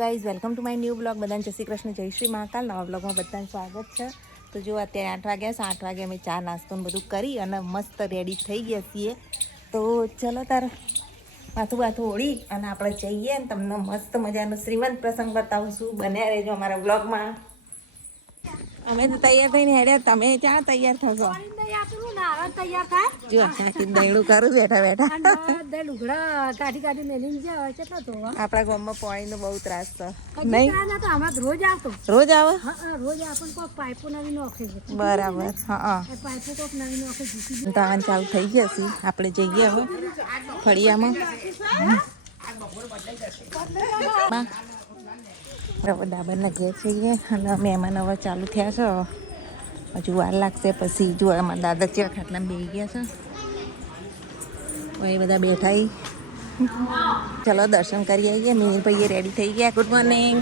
Guys welcome to my new blog. બધાને જય શ્રી કૃષ્ણ, જય શ્રી મહાકાલ. નવા બ્લોગમાં બધાનું સ્વાગત છે. તો જો અત્યારે 8 વાગ્યા છે. 8 વાગે અમે ચા નાસ્તો બધું કરી અને મસ્ત રેડી થઈ ગયા છીએ. તો ચલો તારે માથું ઓળી અને આપણે જઈએ ને તમને મસ્ત મજાનો શ્રીમંત પ્રસંગ બતાવશું. બન્યા રહેજો અમારા બ્લોગમાં. અમે તો તૈયાર થઈને હેડ્યા, તમે ક્યાં તૈયાર થશો? જો દહીણું કરું બેઠા બેઠા. આપણા ગામમાં પાણીનો બહુ ત્રાસ છે. નહીં રોજ આવે? બરાબર. હા તાવન ચાલુ થઈ ગયા છે. આપણે જઈએ હવે ફળિયામાં. દાબરના ઘેર જઈએ અને મહેમાન હવે ચાલુ થયા છે. હજુ વાર લાગશે. પછી જો અમારા દાદા જેવા ખાટલામાં બેસી ગયા છે. એ બધા બેઠા. ચલો દર્શન કરી આવીએ. મિની ભાઈ રેડી થઈ ગયા. Good morning.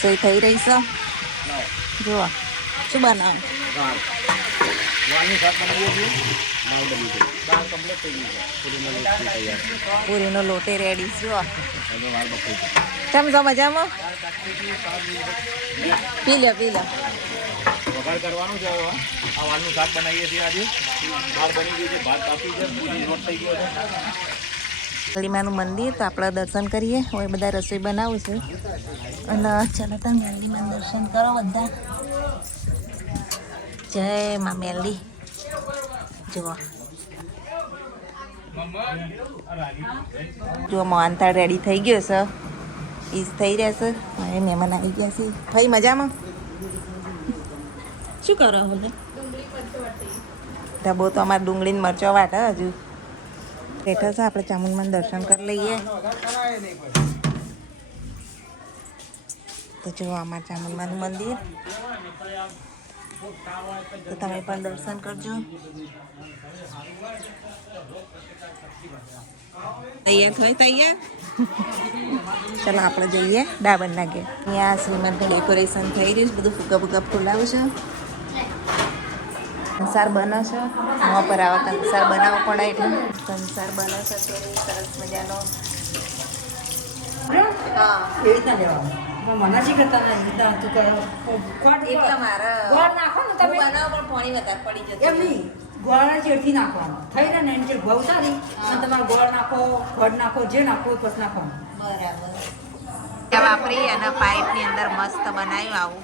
સોઈ થઈ રહી છે. જુઓ શું બનાવે? પૂરીનો લોટે રેડી. જુઓ કેમ છો? મજામાં? પી લો વઘાર કરવાનું છે. આ વાલનું શાક બનાવીએ છીએ આજે. દાળ બની ગઈ છે, ભાત કાપી છે, પૂરી લોટ થઈ ગયો છે. મેરડીમાનું મંદિર, તો આપણે દર્શન કરીએ. હવે બધા રસોઈ બનાવું છે અને ચાલો તમે મેરડીમાં દર્શન કરો બધા. જય મા મેરડી. જુઓ મોહનથાળ રેડી થઈ ગયો છે. ઈજ થઈ રહેશે. હવે મહેમાન આવી ગયા છે. ભાઈ મજામાં? શું કરો? મને ઢબો તો અમારે ડુંગળીને મરચો વાટે. હજુ બેઠા છે. આપણે ચામુંડમાં દર્શન કરી લઈએ. તો જુઓ અમારા ચામુંડમાનું મંદિર. તો તમે પણ દર્શન કરજો. તૈયાર થાય? તૈયાર. ચાલો આપણે જઈએ ડાબરના ઘેર. અહીંયા શ્રીમંતનું ડેકોરેશન થઈ રહ્યું છે. બધું ફૂગા ફૂલાવું છે. કંસાર બને છે. મોં પર આવા કંસાર બનાવવો પડે એટલે કંસાર બને છે. અત્યારે સરસ મજાનો. હા એવી રીતના લેવાનું. મનાજી કરતા એટલે મારે ગોળ નાખો ને તમે બનાવો પણ પાણી વધારે પડી જશે. એમ નહીં, ગોળ ચેડથી નાખવાનું થઈ ને એની ચેડ ભાવ ઉતારી અને તમારે ગોળ નાખો, ખડ નાખો, જે નાખો પછી નાખવાનું. બરાબર. વાપરી અને પાઇપની અંદર મસ્ત બનાવ્યું આવું.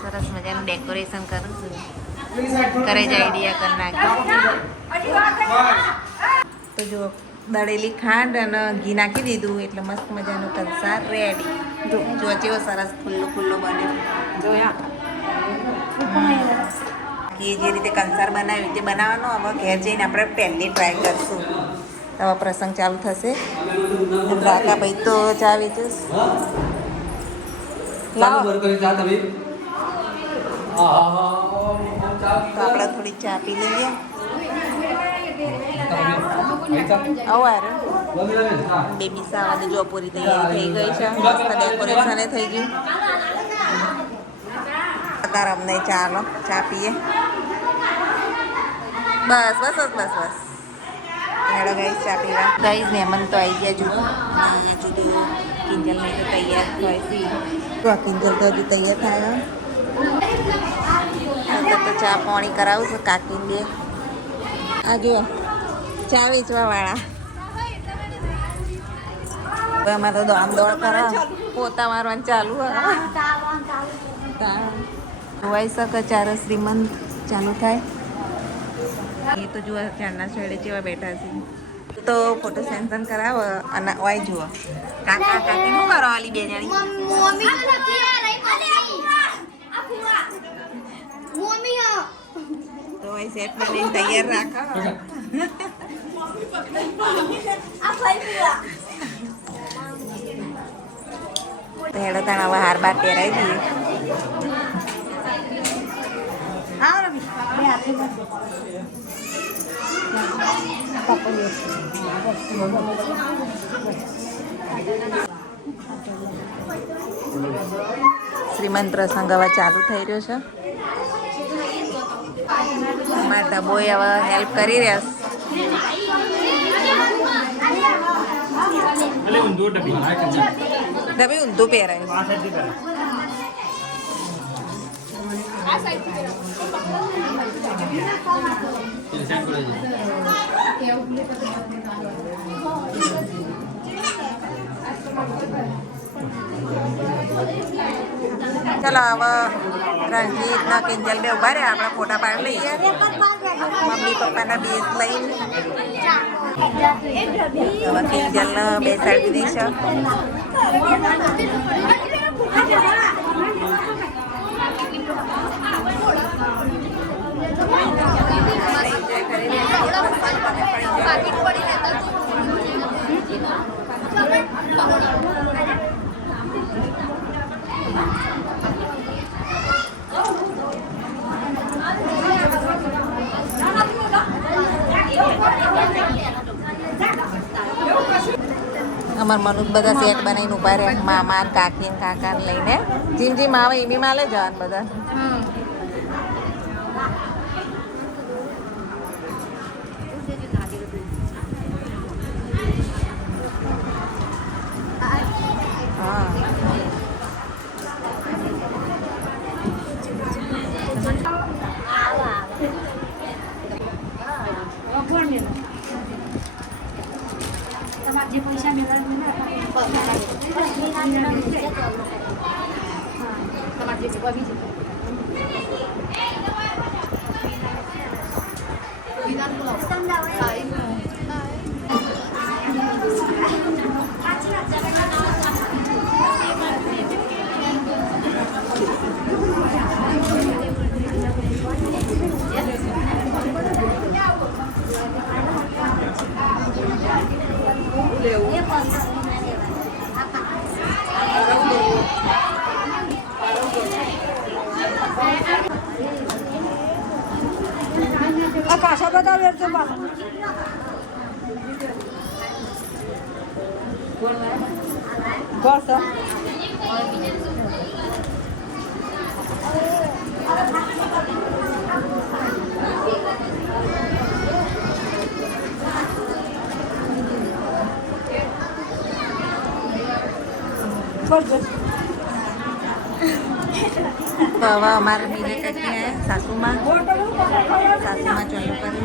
સરસ મજાનું ડેકોરેશન કરું છું. કરે જ આઈડિયા કરી નાખ્યો. તો જો દળેલી ખાંડ અને ઘી નાખી દીધું એટલે મસ્ત મજાનું કંસાર રેડી. જો જેવો સરસ ખુલ્લો બન્યો. જોયા એ જે રીતે કંસાર બનાવ્યું તે બનાવવાનો. હવે ઘેર જઈને આપણે પહેલી ટ્રાય કરશું. હવે પ્રસંગ ચાલુ થશે. રાકા ભાઈ તો ચા વેચે. લાવો તો આપણે થોડી ચા પી લઈએ. બેબી સાવાદ જો પૂરી તૈયારી થઈ ગઈ છે. મસ્ત ડેકોરેશન થઈ ગયું. અત્યારે અમને ચાલો ચા પીએ. બસ હેડો ગાઈસ ચા પીવા. ગાઈસ મહેમાન તો આવી ગયા. જુઓ જુદું કિંજલ નહીં તો તૈયાર થાય છે. તો કિંજલ તો હજુ તૈયાર થાય. તો ચા પાણી કરાવું છું કાકીને બે. આ જુઓ ચા વેચવા વાળા. હવે અમારે તો આમ દોડ કરે. પોતા મારવાનું ચાલુ. જોવાઈ શકે ચારે શ્રીમંત ચાલુ થાય. એ તો જુઓ ચારના છેડે જેવા બેઠા છે. તો ફોટો સેન્શન કરાવો અને ઓય જુઓ કાકા કાકી શું કરો? આલી બે જણી તો ઓય સેટ બનાવીને તૈયાર રાખો. હેડો તાણ હવે હાર બાર પહેરાવી દઈએ. શ્રીમંત પ્રસંગ હવે ચાલુ થઈ રહ્યો છે. અમારા તબોય હવે હેલ્પ કરી રહ્યા છે. ડબ્બી ઊંધું પહેરાયું. ચલો હવે રણજીત ના કિંજલ બે ઉભા રહ્યા, આપણે ફોટા પાડી લઈએ. મમ્મી પપ્પાના બેસ લઈને હવે કિંજલ બેસાડી દીધી અમાર મનુજ બધા સેટ બનાવીને ઉભા રહ્યા, મામા કાકી ને કાકા ને લઈને. જીમ જીમ આવે એમી માલે જવાનું બધા. જે પૈસા પાછા બતાવે છે પાછા તો હવે અમારે બીજે કંઈ સાસુમાં ચાલુ કરી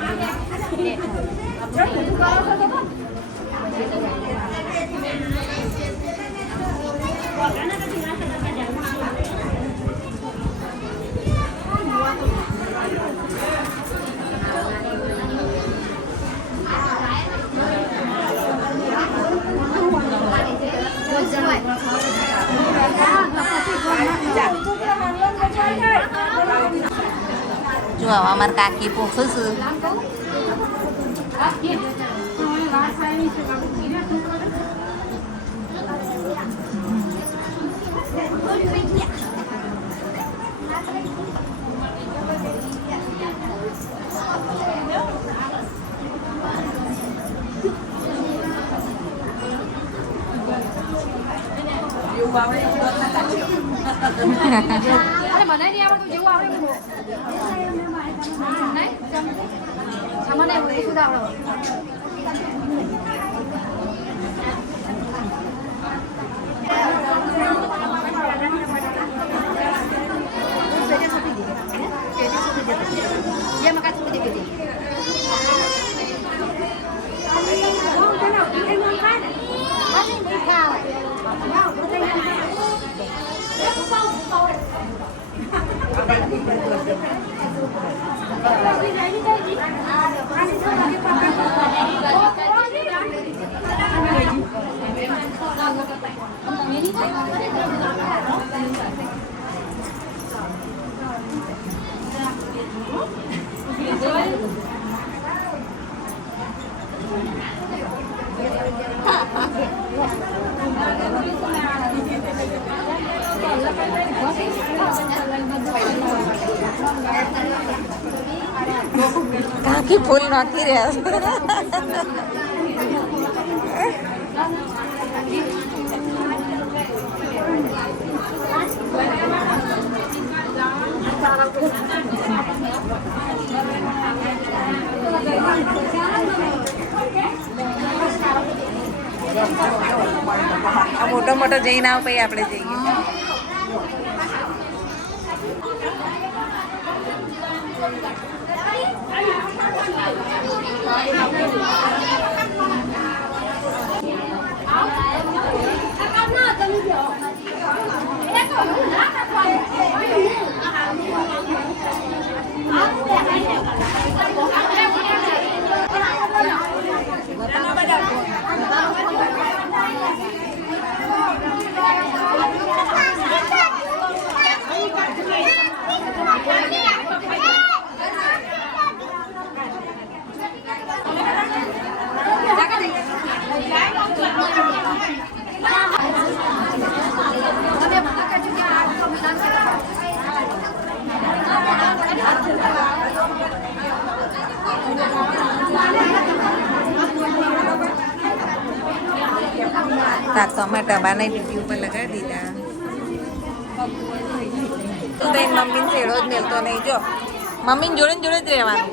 જો અમારે કાકી પોખું છું. મને નહીં આવડતું જેવું આવડે મને શું આવડે કાકી ફૂલ નાખી રહ્યા આ મોટો મોટો જઈને આવ પછી આપણે જઈએ. ટમાટા બાને ટીવી ઉપર લગાવી દીધા. તું તો એની મમ્મીને છેડો જ મેલતો નહીં. જો મમ્મીને જોડે જોડે જ રહેવાનું.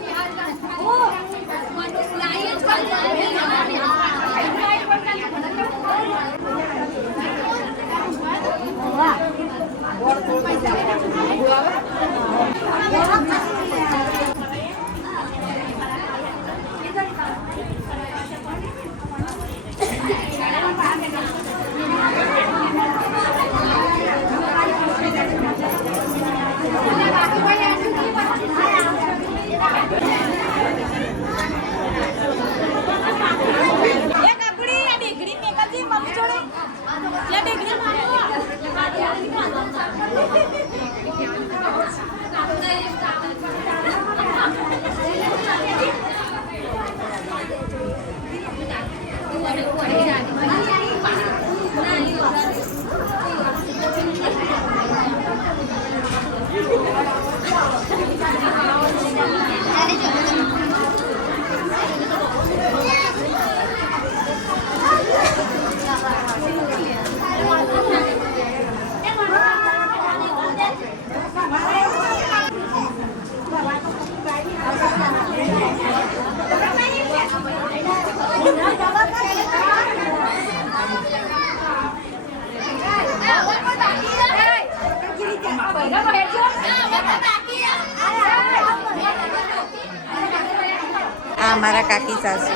આ મારા કાકી સાસુ.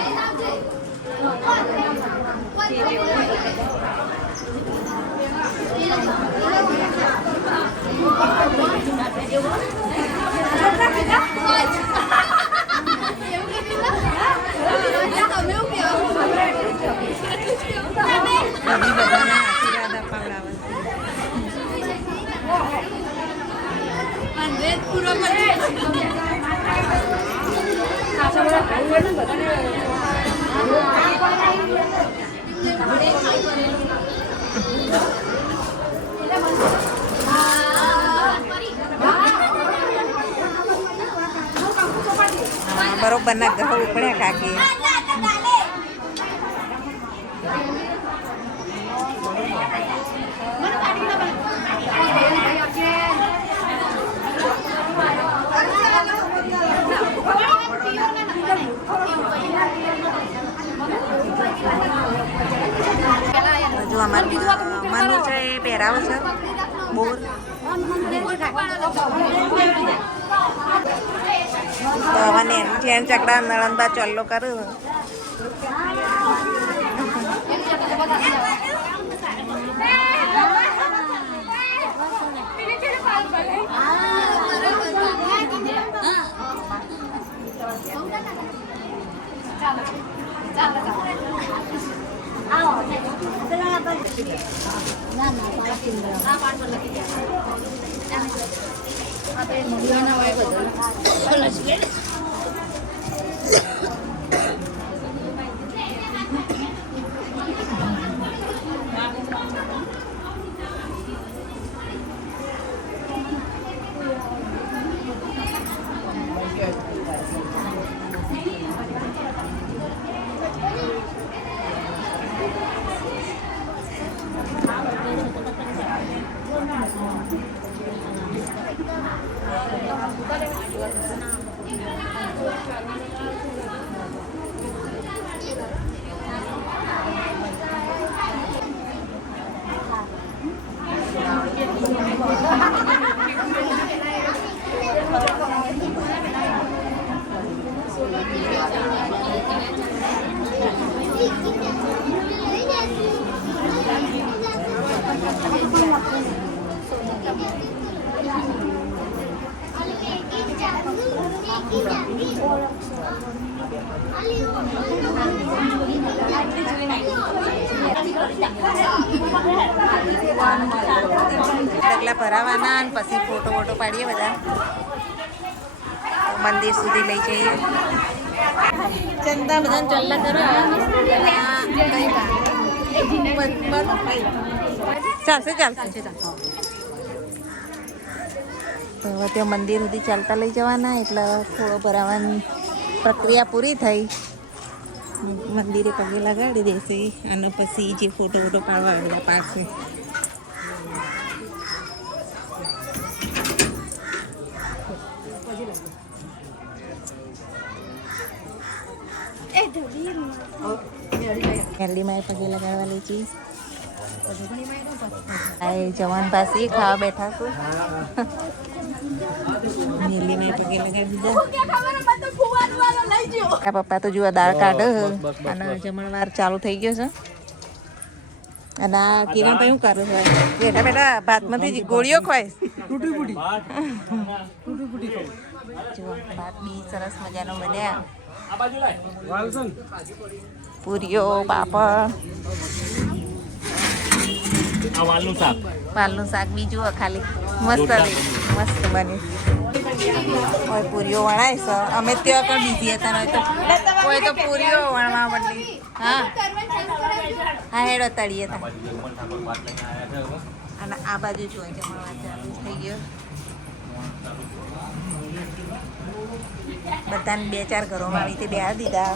બધાના આશીર્વાદ અપાવડાવે. બરોબર ના ઘઉં ઉપડ્યા કાકી. હજુ અમારે મનુ છે એ પહેરાવો છે બોર. તો હવે નેન ચકડા નળંદા ચોલ્લો કરું. ડગલા ભરાવાના અને પછી ફોટો વોટો પાડીએ બધા. મંદિર સુધી લઈ જઈએ. ચંદા બધા ચલ્લા કરો. ચાલશે ચાલશે. તો હવે ત્યાં મંદિર સુધી ચાલતા લઈ જવાના, એટલે થોડો ભરાવાની પ્રક્રિયા પૂરી થઈ. મંદિરે પગે લગાડી દેશે અને પછી જે ફોટો વોટો પાડવા આવેલા પાડશે. મેરડીમાં પગે લગાડવા લઈ જઈએ. જવાન પાસે ખાવા બેઠા છું. મેરડીમાં પગે લગાડી દીધા. પપ્પા તો જુઓ દાળ કાઢે અને જમણવાર ચાલુ થઈ ગયો છે. અને આ કિરણ ભાઈ શું કરે છે? બેઠા બેઠા ભાતમાંથી ગોળીઓ ખવાય. જુઓ ભાત બી સરસ મજાનો બન્યા. પૂરીઓ, પાપડ, વાલનું શાક બી જુઓ ખાલી મસ્ત મસ્ત બને. કોઈ પૂરીઓ વણાય છે. અમે ત્યાં પણ બીજી હતા તો કોઈ તો પૂરીઓ વણવા બદલી. હા હા હેડો તળીએ હતા. અને આ બાજુ જોઈ જમણવાર ચાલુ થઈ ગયો. બધાને 2-4 ઘરોમાં આવી રીતે બેહાડી દીધા.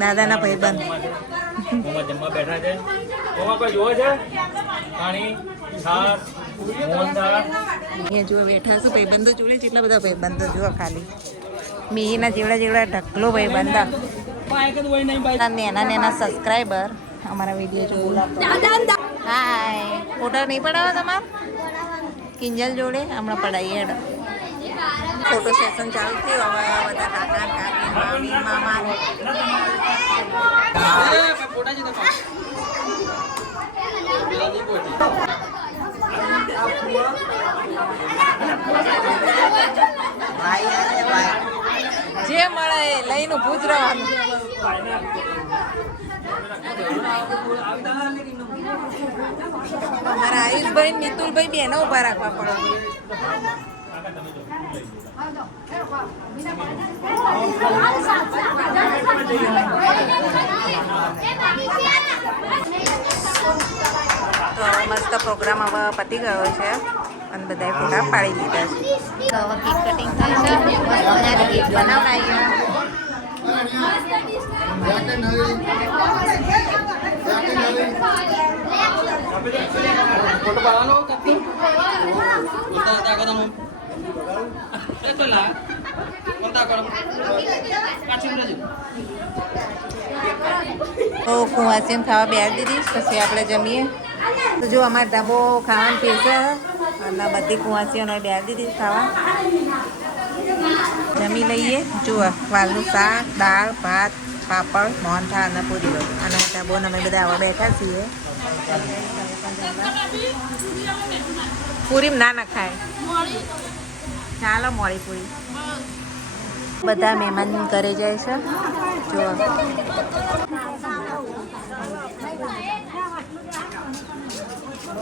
દાદાના ભાઈબંધ જમવા બેઠા છે. કોઈ જોવે છે પાણી છાસ મોહનથાળ. અહીંયા જુઓ બેઠા છું ભાઈબંધો જોડે. કેટલા બધા ભાઈબંધો જુઓ ખાલી. મિહીના જેવડા ઢગલો ભાઈબંધ. નાના સબસ્ક્રાઈબર અમારા વિડીયો જોવા. હાય. ફોટો નહીં પડાવો તમારે? કિંજલ જોડે હમણાં પડાવીએ. ફોટો સેશન ચાલુ થયું. હવે બધા કાકા કાકી મામી મામા જે મળે એ લઈને ઊભું જ રહેવાનું. અમારા આયુષભાઈ મિતુલભાઈ બેનો ઉભા રાખવા પડે. તો મસ્ત પ્રોગ્રામ હવે પતી ગયો છે અને બધાએ ફોટા પાડી દીધા છે. તો હવે કેક કટિંગ થાય છે. મસ્ત મજાની કેક બનાવડાવીએ. તો કુવાસીને ખાવા બેસાડી દીધી. પછી આપણે જમીએ. તો જો અમારે ધાબો ખાવાનું પીશે અને બધી કુવાસીઓને બેસાડી દીધી ખાવા. જમી લઈએ. જુઓ વાલનું શાક, દાળ, ભાત, પાપડ, મોહનથાળ અને પૂરીઓ. અને ધાબોને અમે બધા આવા બેઠા છીએ. પૂરી ના નખાય. ચાલો મોડી પૂરી. બધા મહેમાન ઘરે જાય છે. જો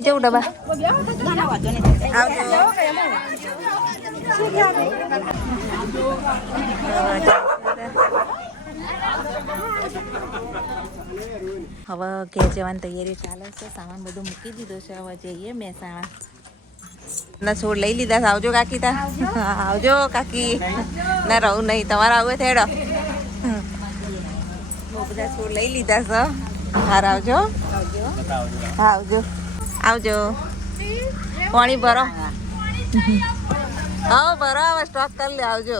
જેવું ડબ્બા હવે ઘેર જવાની તૈયારી ચાલે છે. સામાન બધું મૂકી દીધો છે. હવે જઈએ મહેસાણા. ના છોડ લઈ લીધા. આવજો કાકી. તા આવજો કાકી. ના રહું નહીં. તમારે આવું થેડો. બહુ બધા છોડ લઈ લીધા છે. હાર આવજો. હા આવજો. આવજો. પાણી ભરો. હા ભરો. હવે સ્ટોક કરી લે. આવજો.